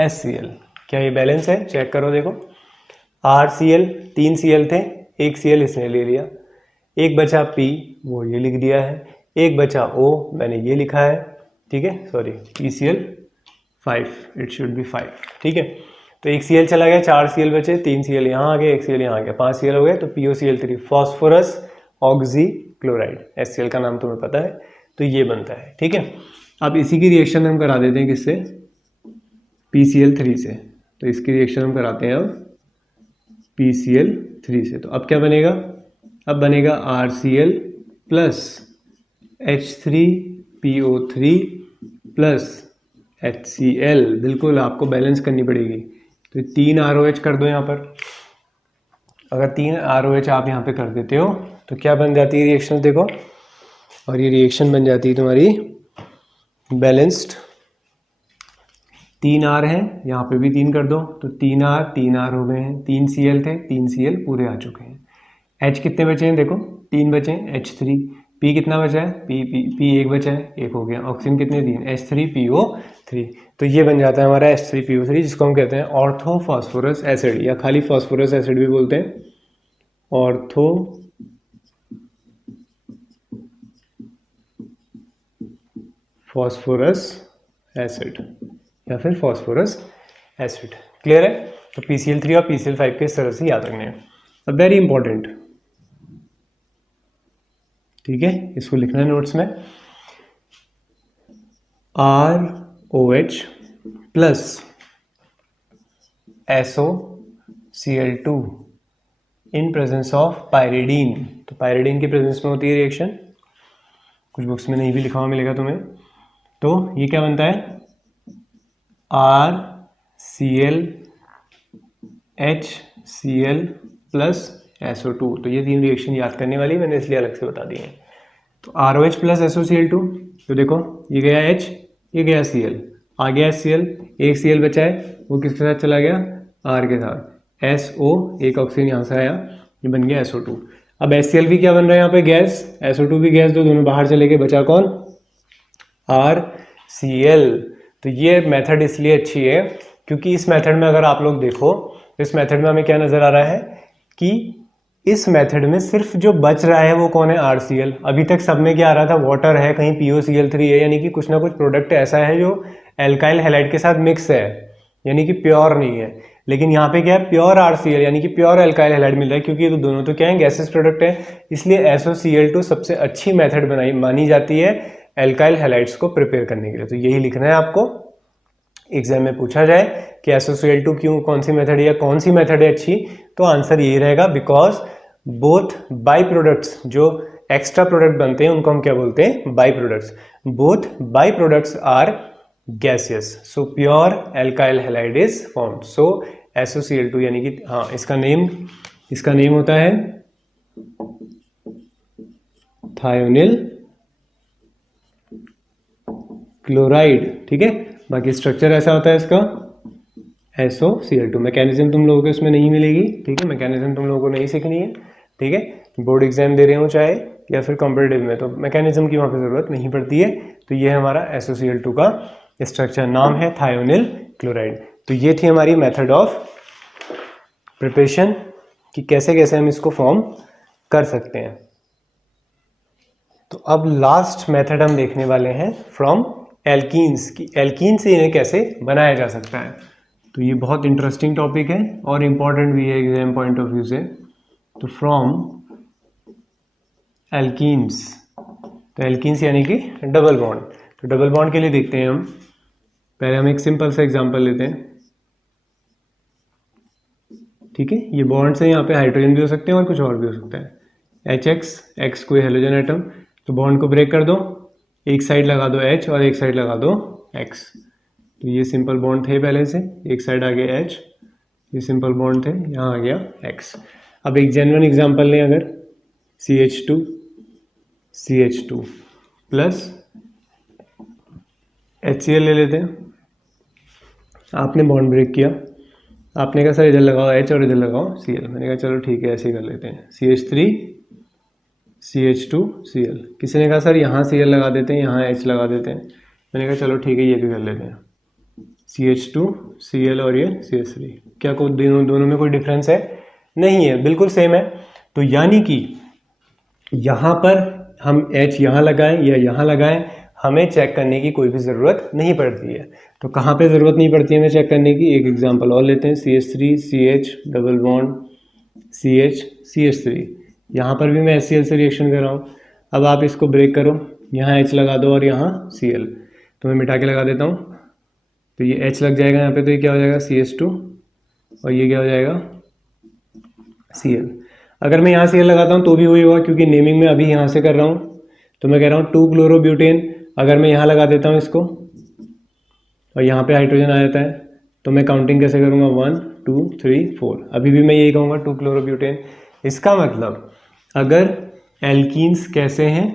HCl। क्या ये बैलेंस है, चेक करो देखो। RCl 3 Cl थे, एक Cl इसने ले लिया, एक बचा P, वो ये लिख दिया है, एक बचा O, मैंने ये लिखा है। ठीक है, sorry PCl5, it should be 5। ठीक है, तो एक Cl चला गया, 4 Cl बचे, 3 Cl यहाँ आ गए, एक Cl यहाँ आ गया, 5 Cl हो गए। तो POCl3 phosphorus oxy chloride, HCl का नाम तुम्हें पता है, तो ये बनता है। ठीक है, अब इसी की रिएक्शन हम करा देते हैं किससे, PCl3 से। तो इसकी रिएक्शन हम कराते हैं अब PCl3 से। तो अब क्या बनेगा, अब बनेगा RCl plus H3PO3 plus HCl। बिल्कुल आपको बैलेंस करनी पड़ेगी, तो 3 ROH कर दो यहाँ पर। अगर 3 ROH आप यहाँ पे कर देते हो तो क्या बन जाती है रिएक्शन देखो, और ये रिएक्शन बन जाती है तुम्हारी बैलेंस्ड। 3 R है, यहाँ पे भी 3 कर दो, तो 3 R हो गए हैं। 3 Cl थे, 3 Cl पूरे आ चुके हैं। H कितने बचे हैं देखो, 3 बचे हैं, H3। P कितना बचा है, P 1 बचा है, 1 हो गया। ऑक्सीजन कितने, 3, H3PO3। तो ये बन जाता है हमारा H3PO3, जिसको हम कहते हैं ऑर्थो फॉस्फोरस एसिड, या खाली फॉस्फोरस एसिड भी बोलते हैं, ऑर्थो फॉस्फोरस एसिड या फिर फॉस्फोरस एसिड। क्लियर है, तो PCl3 और PCl5 के इस तरह से याद रखने हैं। अब वेरी इंपॉर्टेंट, ठीक है, इसको लिखना है नोट्स में। ROH plus SOCl2 in presence of pyridine. तो पायरिडीन की प्रेजेंस में होती है रिएक्शन, कुछ बुक्स में नहीं भी लिखा हुआ मिलेगा तुम्हें। तो ये क्या बनता है, RCl HCl प्लस SO2। तो ये 3 रिएक्शन याद करने वाली मैंने इसलिए अलग से बता दी है। तो ROH प्लस SOCl2, तो देखो ये गया H, ये गया Cl, आ गया Cl, एक Cl बचा है, वो किसके साथ चला गया, R के साथ। SO, एक ऑक्सीजन यहाँ से आया, ये बन गया SO2। अब HCl भी क्या बन रहा है यहाँ पे, गैस। SO2 भी गैस, दोनों बाहर चले गए, बचा कौन, RCl। तो ये मेथड इसलिए अच्छी है क्योंकि इस मेथड में अगर आप लोग देखो, इस मेथड में हमें क्या नजर आ रहा है कि इस मेथड में सिर्फ जो बच रहा है वो कौन है, RCl। अभी तक सब में क्या आ रहा था, वाटर है, कहीं POCl3 है, यानी कि कुछ ना कुछ प्रोडक्ट ऐसा है जो एल्काइल हैलाइड के साथ मिक्स है, यानी कि प्योर नहीं है। लेकिन यहाँ पे क्या है, प्योर RCl यानी कि प्योर एल्काइल हैलाइड मिल रहा है, क्योंकि ये तो दोनों तो क्या है, गैसेस प्रोडक्ट है। इसलिए SOCl2 सबसे अच्छी मेथड मानी जाती है एल्काइल हैलाइड्स को प्रिपेयर करने के लिए। तो यही लिखना है आपको, एग्जाम में पूछा जाए कि SOCl2 क्यों, कौन सी मेथड है या कौन सी मेथड है अच्छी, तो आंसर यही रहेगा, बिकॉज बोथ बाई प्रोडक्ट्स, जो एक्स्ट्रा प्रोडक्ट बनते हैं उनको हम क्या बोलते हैं, by products. Both by products are gaseous, so pure alkyl halide is formed. So SOCl2 यानी कि हाँ, इसका नेम होता है थायोनिल क्लोराइड। ठीक है, बाकी स्ट्रक्चर ऐसा होता है इसका SOCl2। मैकेनिज्म तुम लोगों को इसमें नहीं मिलेगी, ठीक है, मैकेनिज्म तुम लोगों को नहीं सीखनी है, ठीक है, बोर्ड एग्जाम दे रहे हो चाहे या फिर कॉम्पिटिटिव में, तो मैकेनिज्म की वहाँ पे ज़रूरत नहीं पड़ती है। तो ये है हमारा SOCl2 का स्ट्रक्चर, नाम है थायोनिल क्लोराइड। तो ये थी हमारी मेथड ऑफ प्रिपरेशन कि कैसे कैसे हम इसको फॉर्म कर सकते हैं। तो अब लास्ट मेथड हम देखने वाले हैं फ्रॉम एल्कीन्स, कि एल्कीन से इन्हें कैसे बनाया जा सकता है। तो ये बहुत इंटरेस्टिंग टॉपिक है और इम्पॉर्टेंट भी है एग्जाम पॉइंट ऑफ व्यू से। तो फ्रॉम एल्कीन्स, तो एल्कीन्स यानी कि डबल बॉन्ड। तो डबल बॉन्ड के लिए देखते हैं हम, पहले हम एक सिंपल सा एग्जांपल लेते हैं। ठीक है, ये बॉन्ड से यहाँ पे हाइड्रोजन भी हो सकते हैं और कुछ और भी हो सकता है। HX, X कोई हेलोजन एटम, तो बॉन्ड को ब्रेक कर दो, एक साइड लगा दो H और एक साइड लगा दो X। तो ये सिंपल बॉन्ड थे पहले से, एक साइड आ गया H, ये सिंपल बॉन्ड थे, यहाँ आ गया X। अब एक जेन्युइन एग्जांपल लें, अगर CH2 प्लस HCl ले लेते हैं। आपने बॉन्ड ब्रेक किया, आपने कहा सर इधर लगाओ H और इधर लगाओ Cl, मैंने कहा चलो ठीक है ऐसे ही कर लेते हैं। CH3 CH2 Cl, किसी ने कहा सर यहाँ Cl लगा देते हैं, यहाँ H लगा देते हैं, मैंने कहा चलो ठीक है ये भी कर लेते हैं। CH2 Cl और ये CH3, क्या कोई दोनों में कोई डिफरेंस है? नहीं है, बिल्कुल सेम है। तो यानी कि यहाँ पर हम H यहाँ लगाएं या यहाँ लगाएं, हमें चेक करने की कोई भी ज़रूरत नहीं पड़ती है। तो कहाँ पे ज़रूरत नहीं पड़ती है हमें चेक करने की? एक एग्जांपल और लेते हैं, CH3 CH double bond CH CH3, यहाँ पर भी मैं HCl से रिएक्शन कर रहा हूँ। अब आप इसको ब्रेक करो, यहाँ H लगा दो और यहाँ Cl, तो मैं मिटा के लगा देता हूँ। तो ये H लग जाएगा यहाँ पे, तो ये क्या हो जाएगा CH2 और ये क्या हो जाएगा Cl। अगर मैं यहाँ Cl लगाता हूँ तो भी वही होगा, क्योंकि नेमिंग में अभी यहाँ से कर रहा हूँ। तो मैं कह रहा हूँ 2-क्लोरोब्यूटेन, अगर मैं यहाँ लगा देता हूँ इसको और यहाँ पे हाइड्रोजन आ जाता है, तो मैं काउंटिंग कैसे करूँगा? 1 2 3 4, अभी भी मैं यही कहूँगा 2-क्लोरोब्यूटेन। इसका मतलब अगर एल्कीन्स कैसे हैं,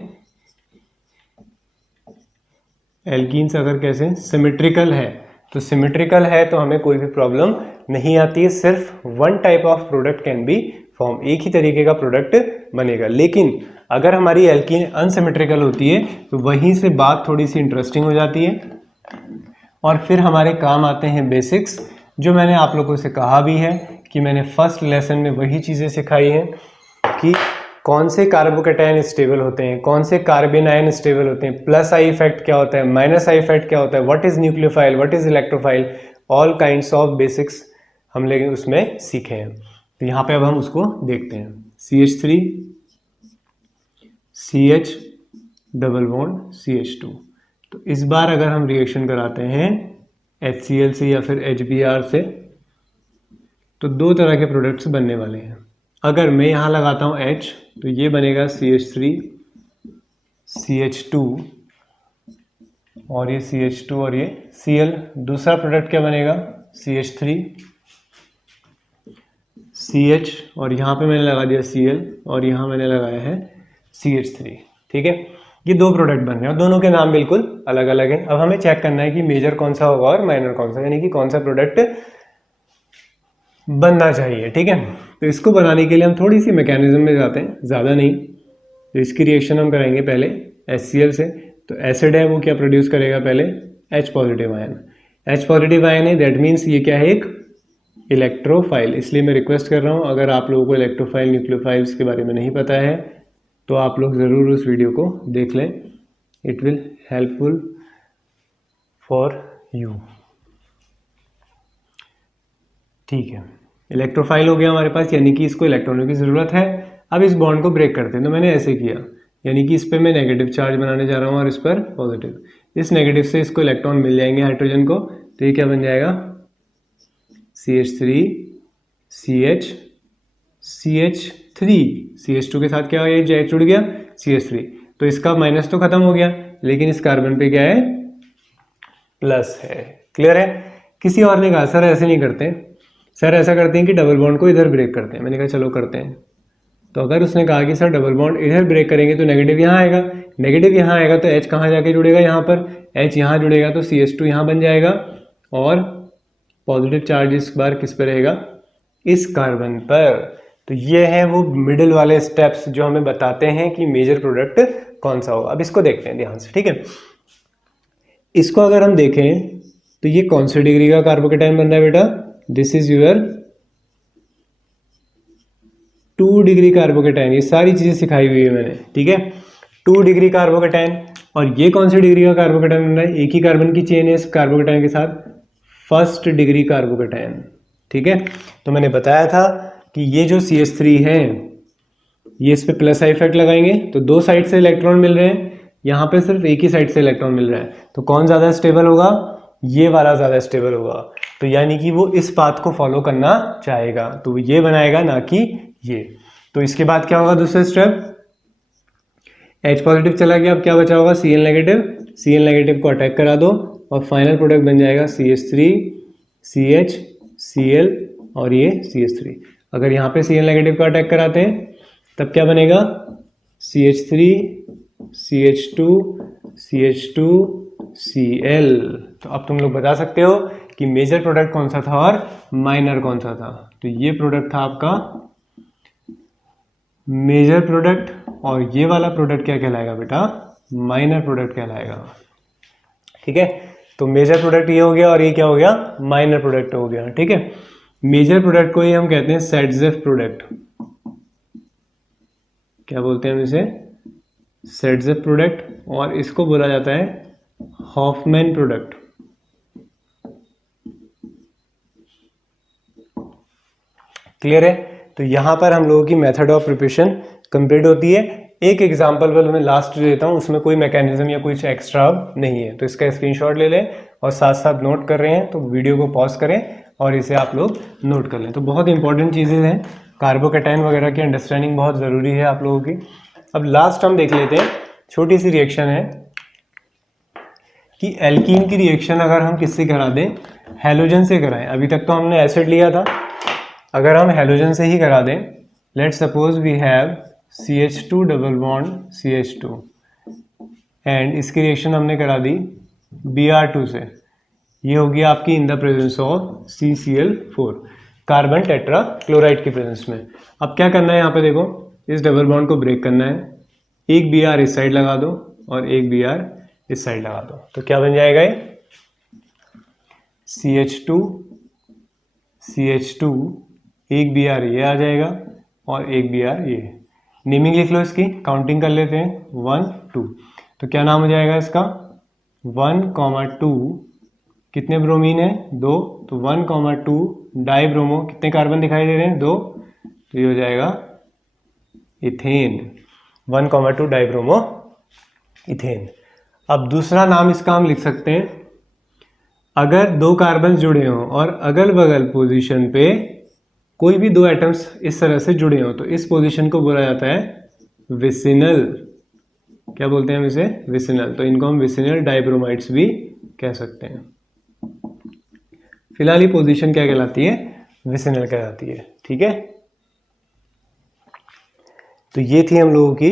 एल्कीन्स अगर कैसे सिमेट्रिकल है, तो सिमेट्रिकल है तो हमें कोई भी प्रॉब्लम नहीं आती है। सिर्फ one type of product can be form, एक ही तरीके का प्रोडक्ट बनेगा। लेकिन अगर हमारी एल्कीन अनसिमेट्रिकल होती है तो वहीं से बात थोड़ी सी इंटरेस्टिंग हो जाती है। और फिर हमारे काम आते हैं बेसिक्स, जो मैंने आप लोगों से कहा भी है कि मैंने फर्स्ट लेसन में वही चीज़ें सिखाई हैं कि कौन से कार्बोकैटायन स्टेबल होते हैं, कौन से कार्बन आयन स्टेबल होते हैं, प्लस आई इफेक्ट क्या होता है, माइनस आई इफेक्ट क्या होता है, what is nucleophile, what is electrophile, all kinds of basics हम लेकिन उसमें सीखे हैं। तो यहाँ पे अब हम उसको देखते हैं। CH3 CH double bond CH2, तो इस बार अगर हम रिएक्शन कराते हैं HCl से या फिर HBr से, तो दो तरह के प्रोडक्ट्स बनने वाले हैं। अगर मैं यहाँ लगाता हूँ H, तो ये बनेगा CH3 CH2 और ये CH2 और ये Cl। दूसरा प्रोडक्ट क्या बनेगा? CH3 CH और यहाँ पे मैंने लगा दिया Cl और यहाँ मैंने लगाया है CH3। ठीक है, ये दो प्रोडक्ट बन रहे हैं और दोनों के नाम बिल्कुल अलग अलग हैं। अब हमें चेक करना है कि मेजर कौन सा होगा और माइनर कौन सा, यानी कि कौन सा प्रोडक्ट बनना चाहिए। ठीक है, तो इसको बनाने के लिए हम थोड़ी सी मैकेनिज्म में जाते हैं, ज़्यादा नहीं। तो इसकी रिएक्शन हम कराएंगे पहले HCl से। तो एसिड है वो क्या प्रोड्यूस करेगा? पहले H positive ion. H positive ion है, दैट मीन्स ये क्या है? एक इलेक्ट्रोफाइल। इसलिए मैं रिक्वेस्ट कर रहा हूँ, अगर आप लोगों को इलेक्ट्रोफाइल न्यूक्लियोफाइल्स के बारे में नहीं पता है तो आप लोग ज़रूर उस वीडियो को देख लें, it will helpful for you. ठीक है, इलेक्ट्रोफाइल हो गया हमारे पास, यानी कि इसको इलेक्ट्रॉनों की ज़रूरत है। अब इस बॉन्ड को ब्रेक करते हैं, तो मैंने ऐसे किया, यानी कि इस पर मैं नेगेटिव चार्ज बनाने जा रहा हूँ और इस पर पॉजिटिव। इस नेगेटिव से इसको इलेक्ट्रॉन मिल जाएंगे हाइड्रोजन को, तो ये क्या बन जाएगा? CH3 CH CH3 CH2 के साथ क्या हो गया? H जुड़ गया CH3, तो इसका माइनस तो खत्म हो गया, लेकिन इस कार्बन पे क्या है? प्लस है। क्लियर है? किसी और ने कहा सर ऐसे नहीं करते, सर ऐसा करते हैं कि डबल बॉन्ड को इधर ब्रेक करते हैं। मैंने कहा चलो करते हैं। तो अगर उसने कहा कि सर डबल बॉन्ड इधर ब्रेक करेंगे तो नेगेटिव यहाँ आएगा, नेगेटिव यहाँ आएगा तो H कहाँ जाके जुड़ेगा? यहाँ पर। H यहाँ जुड़ेगा तो CH2 यहाँ बन जाएगा और पॉजिटिव चार्ज इस बार किस पर रहेगा? इस कार्बन पर। तो ये हैं वो मिडिल वाले स्टेप्स जो हमें बताते हैं कि मेजर प्रोडक्ट कौन सा होगा। अब इसको देखते हैं ध्यान से, ठीक है। इसको अगर हम देखें तो ये कौन सी डिग्री का कार्बोकेटाइन बन रहा है बेटा? This is your 2 degree carbocation. ये सारी चीजें सिखाई हुई है मैंने, ठीक है। 2 डिग्री कार्बोकेटाइन। और ये कौन सी डिग्री का कार्बोकेटाइन बन रहा है? एक ही कार्बन की चेन है इस कार्बोकेटाइन के साथ, 1st डिग्री कार्बोकेटाइन, ठीक है। तो मैंने बताया था कि ये जो CH3 है ये इस पे प्लस आई इफेक्ट लगाएंगे तो 2 साइड से इलेक्ट्रॉन मिल रहे हैं, यहाँ पे सिर्फ एक ही साइड से इलेक्ट्रॉन मिल रहा है। तो कौन ज़्यादा स्टेबल होगा? ये वाला ज़्यादा स्टेबल होगा। तो यानी कि वो इस पाथ को फॉलो करना चाहेगा, तो ये बनाएगा, ना कि ये। तो इसके बाद क्या होगा? दूसरा स्टेप, H पॉजिटिव चला गया, अब क्या बचा होगा? Cl negative. Cl नेगेटिव को अटैक करा दो और फाइनल प्रोडक्ट बन जाएगा CH3 CH Cl और ये CH3। अगर यहाँ पे Cl नेगेटिव को अटैक कराते हैं तब क्या बनेगा? CH3 CH2 CH2 Cl। तो अब तुम लोग बता सकते हो कि मेजर प्रोडक्ट कौन सा था और माइनर कौन सा था। तो ये प्रोडक्ट था आपका मेजर प्रोडक्ट और ये वाला प्रोडक्ट क्या कहलाएगा बेटा? माइनर प्रोडक्ट कहलाएगा, ठीक है। तो मेजर प्रोडक्ट ये हो गया और ये क्या हो गया? माइनर प्रोडक्ट हो गया, ठीक है। मेजर प्रोडक्ट को ही हम कहते हैं सेटजेफ प्रोडक्ट। क्या बोलते हैं हम इसे? सेटजेफ प्रोडक्ट। और इसको बोला जाता है हॉफमैन प्रोडक्ट। क्लियर है? तो यहां पर हम लोगों की मेथड ऑफ प्रिपरेशन कंप्लीट होती है। एक एग्जांपल मैं लास्ट देता हूं, उसमें कोई मैकेनिज्म या कुछ एक्स्ट्रा नहीं है, तो इसका स्क्रीनशॉट ले लें और साथ साथ नोट कर रहे हैं तो वीडियो को पॉज करें और इसे आप लोग नोट कर लें। तो बहुत इंपॉर्टेंट चीज़ें हैं, कार्बोकेटाइन वगैरह की अंडरस्टैंडिंग बहुत ज़रूरी है आप लोगों की। अब लास्ट हम देख लेते हैं, छोटी सी रिएक्शन है कि एल्कीन की रिएक्शन अगर हम किससे करा दें? हैलोजन से कराएं। अभी तक तो हमने एसिड लिया था, अगर हम हैलोजन से ही करा दें, let's suppose we have CH2 double bond CH2 and इसकी रिएक्शन हमने करा दी Br2 से। ये होगी आपकी in the presence of CCl4, carbon tetrachloride की प्रेजेंस में। अब क्या करना है यहाँ पे देखो, इस डबल बॉन्ड को ब्रेक करना है। एक Br इस साइड लगा दो और एक Br इस साइड लगा दो, तो क्या बन जाएगा ये? CH2 CH2, एक Br ये आ जाएगा और एक Br ये। नेमिंग लिख लो इसकी, काउंटिंग कर लेते हैं 1 2। तो क्या नाम हो जाएगा इसका? 1,2 कितने ब्रोमीन है? 2, तो 1,2 डाइब्रोमो, कितने कार्बन दिखाई दे रहे हैं? 2, तो ये हो जाएगा इथेन। 1,2 dibromo ethane. अब दूसरा नाम इसका हम लिख सकते हैं, अगर 2 कार्बन जुड़े हों और अगल बगल पोजीशन पे कोई भी 2 एटम्स इस तरह से जुड़े हों तो इस पोजीशन को बोला जाता है विसिनल। क्या बोलते हैं हम इसे? विसिनल। तो इनको हम विसिनल डाइब्रोमाइड्स भी कह सकते हैं। फिलहाल ये पोजीशन क्या कहलाती है? विसिनल कहलाती है, ठीक है। तो ये थी हम लोगों की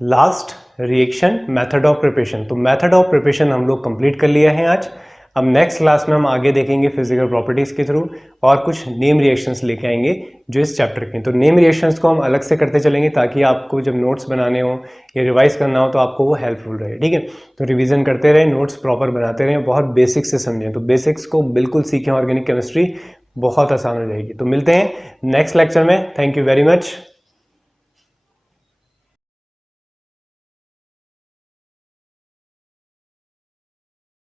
last reaction, method of preparation. तो मेथड ऑफ प्रिपरेशन हम लोग कंप्लीट कर लिया है आज। अब नेक्स्ट क्लास में हम आगे देखेंगे फिजिकल प्रॉपर्टीज़ के थ्रू और कुछ नेम रिएक्शंस लेके आएंगे जो इस चैप्टर के। तो नेम रिएक्शंस को हम अलग से करते चलेंगे ताकि आपको जब नोट्स बनाने हो या रिवाइज करना हो तो आपको वो हेल्पफुल रहे, ठीक है। तो रिवीजन करते रहें, नोट्स प्रॉपर बनाते रहें, बहुत बेसिक्स से समझें। तो बेसिक्स को बिल्कुल सीखें, ऑर्गेनिक केमिस्ट्री बहुत आसान हो जाएगी। तो मिलते हैं नेक्स्ट लेक्चर में। Thank you very much.